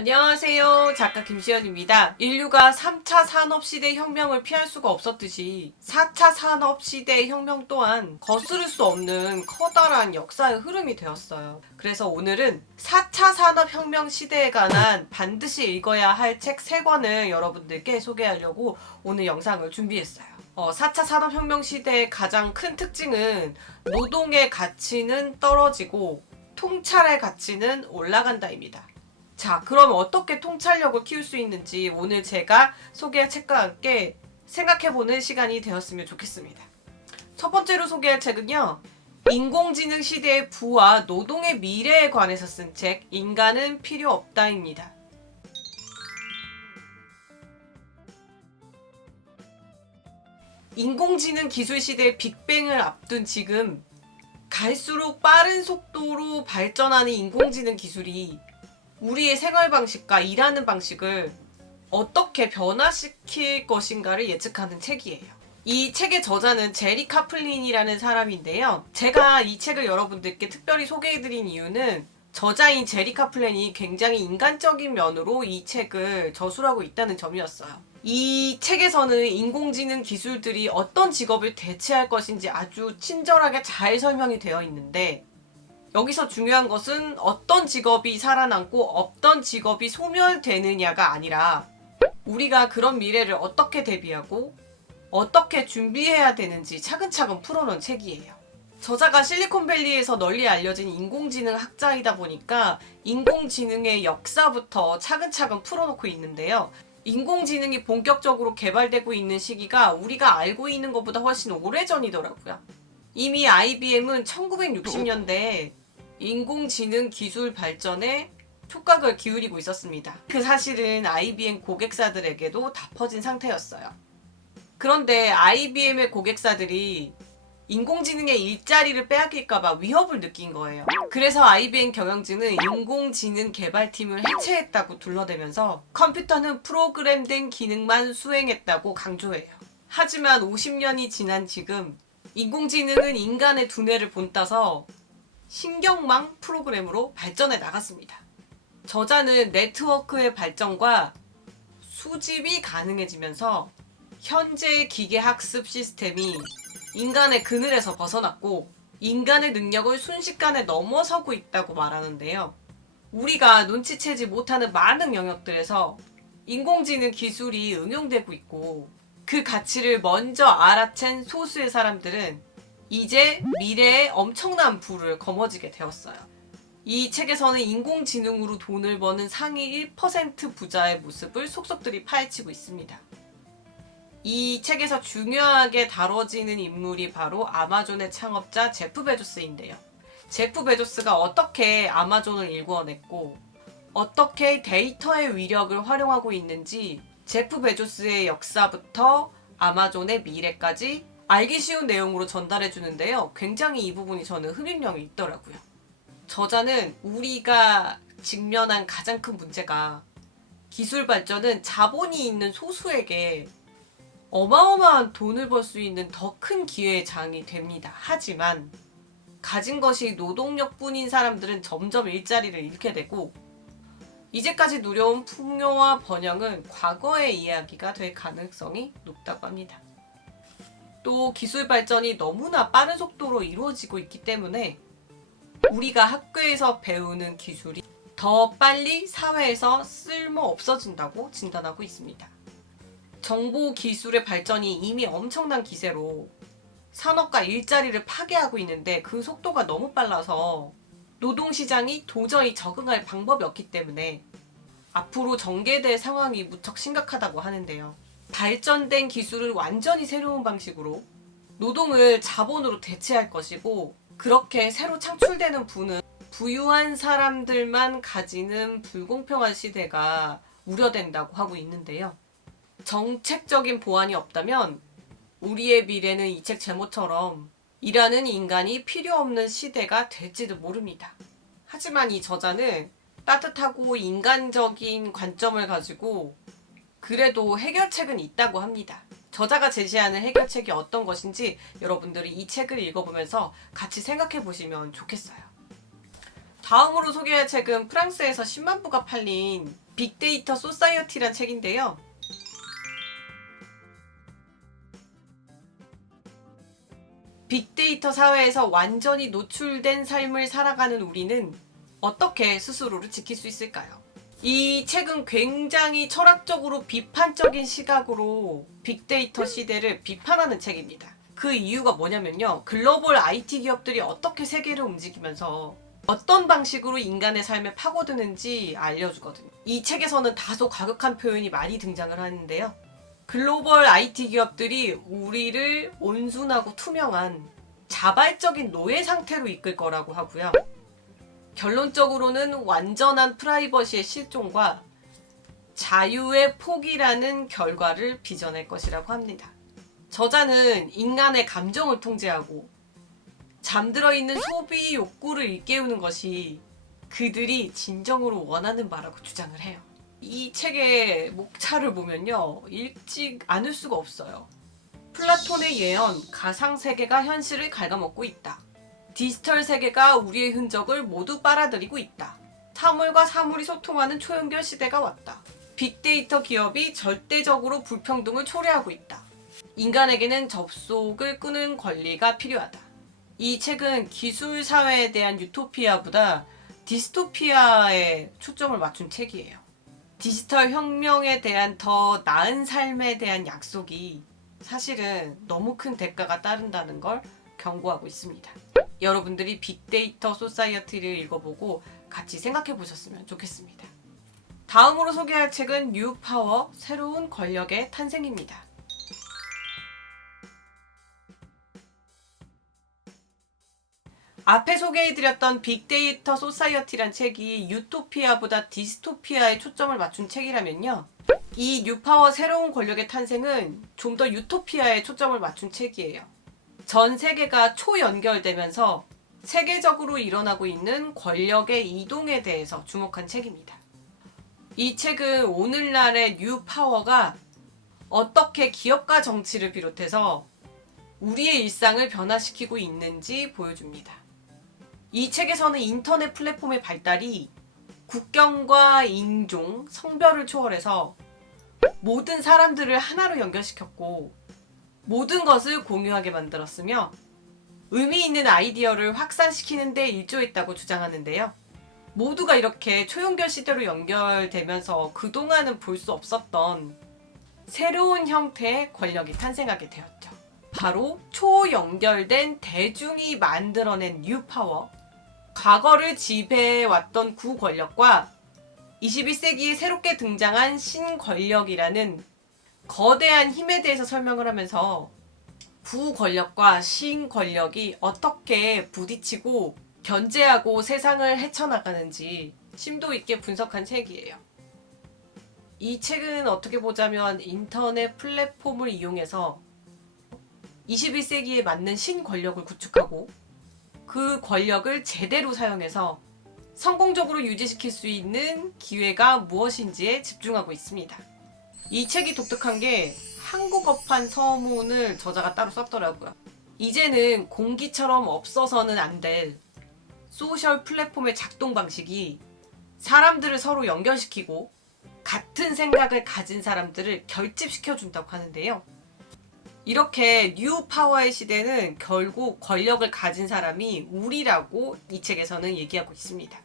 안녕하세요. 작가 김시연입니다. 인류가 3차 산업시대 혁명을 피할 수가 없었듯이 4차 산업시대 혁명 또한 거스를 수 없는 커다란 역사의 흐름이 되었어요. 그래서 오늘은 4차 산업혁명 시대에 관한 반드시 읽어야 할 책 3권을 여러분들께 소개하려고 오늘 영상을 준비했어요. 4차 산업혁명 시대의 가장 큰 특징은 노동의 가치는 떨어지고 통찰의 가치는 올라간다입니다. 자, 그럼 어떻게 통찰력을 키울 수 있는지 오늘 제가 소개할 책과 함께 생각해보는 시간이 되었으면 좋겠습니다. 첫 번째로 소개할 책은요. 인공지능 시대의 부와 노동의 미래에 관해서 쓴 책, 인간은 필요 없다입니다. 인공지능 기술 시대의 빅뱅을 앞둔 지금 갈수록 빠른 속도로 발전하는 인공지능 기술이 우리의 생활 방식과 일하는 방식을 어떻게 변화시킬 것인가를 예측하는 책이에요. 이 책의 저자는 제리 카플린이라는 사람인데요. 제가 이 책을 여러분들께 특별히 소개해드린 이유는 저자인 제리 카플린이 굉장히 인간적인 면으로 이 책을 저술하고 있다는 점이었어요. 이 책에서는 인공지능 기술들이 어떤 직업을 대체할 것인지 아주 친절하게 잘 설명이 되어 있는데 여기서 중요한 것은 어떤 직업이 살아남고 어떤 직업이 소멸되느냐가 아니라 우리가 그런 미래를 어떻게 대비하고 어떻게 준비해야 되는지 차근차근 풀어놓은 책이에요. 저자가 실리콘밸리에서 널리 알려진 인공지능 학자이다 보니까 인공지능의 역사부터 차근차근 풀어놓고 있는데요. 인공지능이 본격적으로 개발되고 있는 시기가 우리가 알고 있는 것보다 훨씬 오래전이더라고요. 이미 IBM은 1960년대에 인공지능 기술 발전에 촉각을 기울이고 있었습니다. 그 사실은 IBM 고객사들에게도 다 퍼진 상태였어요. 그런데 IBM의 고객사들이 인공지능의 일자리를 빼앗길까봐 위협을 느낀 거예요. 그래서 IBM 경영진은 인공지능 개발팀을 해체했다고 둘러대면서 컴퓨터는 프로그램된 기능만 수행했다고 강조해요. 하지만 50년이 지난 지금 인공지능은 인간의 두뇌를 본따서 신경망 프로그램으로 발전해 나갔습니다. 저자는 네트워크의 발전과 수집이 가능해지면서 현재의 기계학습 시스템이 인간의 그늘에서 벗어났고 인간의 능력을 순식간에 넘어서고 있다고 말하는데요. 우리가 눈치채지 못하는 많은 영역들에서 인공지능 기술이 응용되고 있고 그 가치를 먼저 알아챈 소수의 사람들은 이제 미래의 엄청난 부를 거머쥐게 되었어요. 이 책에서는 인공지능으로 돈을 버는 상위 1% 부자의 모습을 속속들이 파헤치고 있습니다. 이 책에서 중요하게 다뤄지는 인물이 바로 아마존의 창업자 제프 베조스인데요. 제프 베조스가 어떻게 아마존을 일구어냈고 어떻게 데이터의 위력을 활용하고 있는지 제프 베조스의 역사부터 아마존의 미래까지 알기 쉬운 내용으로 전달해 주는데요. 굉장히 이 부분이 저는 흡입력이 있더라고요. 저자는 우리가 직면한 가장 큰 문제가 기술 발전은 자본이 있는 소수에게 어마어마한 돈을 벌 수 있는 더 큰 기회의 장이 됩니다. 하지만 가진 것이 노동력뿐인 사람들은 점점 일자리를 잃게 되고 이제까지 누려온 풍요와 번영은 과거의 이야기가 될 가능성이 높다고 합니다. 또 기술 발전이 너무나 빠른 속도로 이루어지고 있기 때문에 우리가 학교에서 배우는 기술이 더 빨리 사회에서 쓸모 없어진다고 진단하고 있습니다. 정보 기술의 발전이 이미 엄청난 기세로 산업과 일자리를 파괴하고 있는데 그 속도가 너무 빨라서 노동시장이 도저히 적응할 방법이 없기 때문에 앞으로 전개될 상황이 무척 심각하다고 하는데요. 발전된 기술을 완전히 새로운 방식으로 노동을 자본으로 대체할 것이고 그렇게 새로 창출되는 부는 부유한 사람들만 가지는 불공평한 시대가 우려된다고 하고 있는데요. 정책적인 보완이 없다면 우리의 미래는 이 책 제목처럼 일하는 인간이 필요 없는 시대가 될지도 모릅니다. 하지만 이 저자는 따뜻하고 인간적인 관점을 가지고 그래도 해결책은 있다고 합니다. 저자가 제시하는 해결책이 어떤 것인지 여러분들이 이 책을 읽어보면서 같이 생각해 보시면 좋겠어요. 다음으로 소개할 책은 프랑스에서 10만 부가 팔린 빅데이터 소사이어티란 책인데요. 빅데이터 사회에서 완전히 노출된 삶을 살아가는 우리는 어떻게 스스로를 지킬 수 있을까요? 이 책은 굉장히 철학적으로 비판적인 시각으로 빅데이터 시대를 비판하는 책입니다. 그 이유가 뭐냐면요. 글로벌 IT 기업들이 어떻게 세계를 움직이면서 어떤 방식으로 인간의 삶에 파고드는지 알려주거든요. 이 책에서는 다소 과격한 표현이 많이 등장을 하는데요. 글로벌 IT 기업들이 우리를 온순하고 투명한 자발적인 노예 상태로 이끌 거라고 하고요. 결론적으로는 완전한 프라이버시의 실종과 자유의 포기라는 결과를 빚어낼 것이라고 합니다. 저자는 인간의 감정을 통제하고 잠들어 있는 소비 욕구를 일깨우는 것이 그들이 진정으로 원하는 바라고 주장을 해요. 이 책의 목차를 보면요. 읽지 않을 수가 없어요. 플라톤의 예언, 가상세계가 현실을 갉아먹고 있다. 디지털 세계가 우리의 흔적을 모두 빨아들이고 있다. 사물과 사물이 소통하는 초연결 시대가 왔다. 빅데이터 기업이 절대적으로 불평등을 초래하고 있다. 인간에게는 접속을 끄는 권리가 필요하다. 이 책은 기술 사회에 대한 유토피아보다 디스토피아에 초점을 맞춘 책이에요. 디지털 혁명에 대한 더 나은 삶에 대한 약속이 사실은 너무 큰 대가가 따른다는 걸 경고하고 있습니다. 여러분들이 빅데이터 소사이어티를 읽어보고 같이 생각해 보셨으면 좋겠습니다. 다음으로 소개할 책은 뉴파워, 새로운 권력의 탄생입니다. 앞에 소개해드렸던 빅데이터 소사이어티란 책이 유토피아보다 디스토피아에 초점을 맞춘 책이라면요. 이 뉴파워 새로운 권력의 탄생은 좀 더 유토피아에 초점을 맞춘 책이에요. 전 세계가 초연결되면서 세계적으로 일어나고 있는 권력의 이동에 대해서 주목한 책입니다. 이 책은 오늘날의 뉴파워가 어떻게 기업과 정치를 비롯해서 우리의 일상을 변화시키고 있는지 보여줍니다. 이 책에서는 인터넷 플랫폼의 발달이 국경과 인종, 성별을 초월해서 모든 사람들을 하나로 연결시켰고 모든 것을 공유하게 만들었으며 의미 있는 아이디어를 확산시키는 데 일조했다고 주장하는데요. 모두가 이렇게 초연결 시대로 연결되면서 그동안은 볼 수 없었던 새로운 형태의 권력이 탄생하게 되었죠. 바로 초연결된 대중이 만들어낸 뉴파워, 과거를 지배해왔던 구권력과 21세기에 새롭게 등장한 신권력이라는 거대한 힘에 대해서 설명을 하면서 구권력과 신권력이 어떻게 부딪히고 견제하고 세상을 헤쳐나가는지 심도 있게 분석한 책이에요. 이 책은 어떻게 보자면 인터넷 플랫폼을 이용해서 21세기에 맞는 신권력을 구축하고 그 권력을 제대로 사용해서 성공적으로 유지시킬 수 있는 기회가 무엇인지에 집중하고 있습니다. 이 책이 독특한 게 한국어판 서문을 저자가 따로 썼더라고요. 이제는 공기처럼 없어서는 안 될 소셜 플랫폼의 작동 방식이 사람들을 서로 연결시키고 같은 생각을 가진 사람들을 결집시켜준다고 하는데요. 이렇게 뉴파워의 시대는 결국 권력을 가진 사람이 우리라고 이 책에서는 얘기하고 있습니다.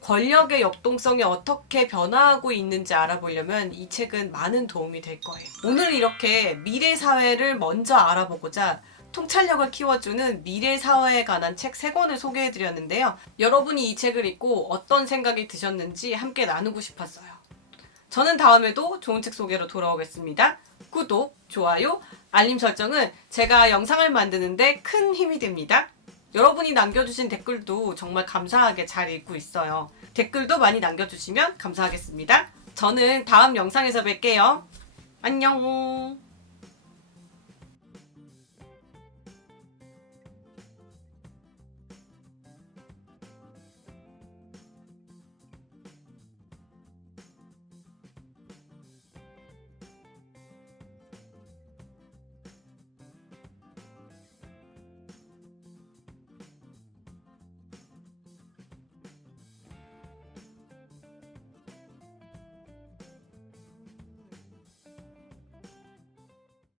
권력의 역동성이 어떻게 변화하고 있는지 알아보려면 이 책은 많은 도움이 될 거예요. 오늘 이렇게 미래 사회를 먼저 알아보고자 통찰력을 키워주는 미래 사회에 관한 책 3권을 소개해드렸는데요. 여러분이 이 책을 읽고 어떤 생각이 드셨는지 함께 나누고 싶었어요. 저는 다음에도 좋은 책 소개로 돌아오겠습니다. 구독, 좋아요, 알림 설정은 제가 영상을 만드는데 큰 힘이 됩니다. 여러분이 남겨주신 댓글도 정말 감사하게 잘 읽고 있어요. 댓글도 많이 남겨주시면 감사하겠습니다. 저는 다음 영상에서 뵐게요. 안녕.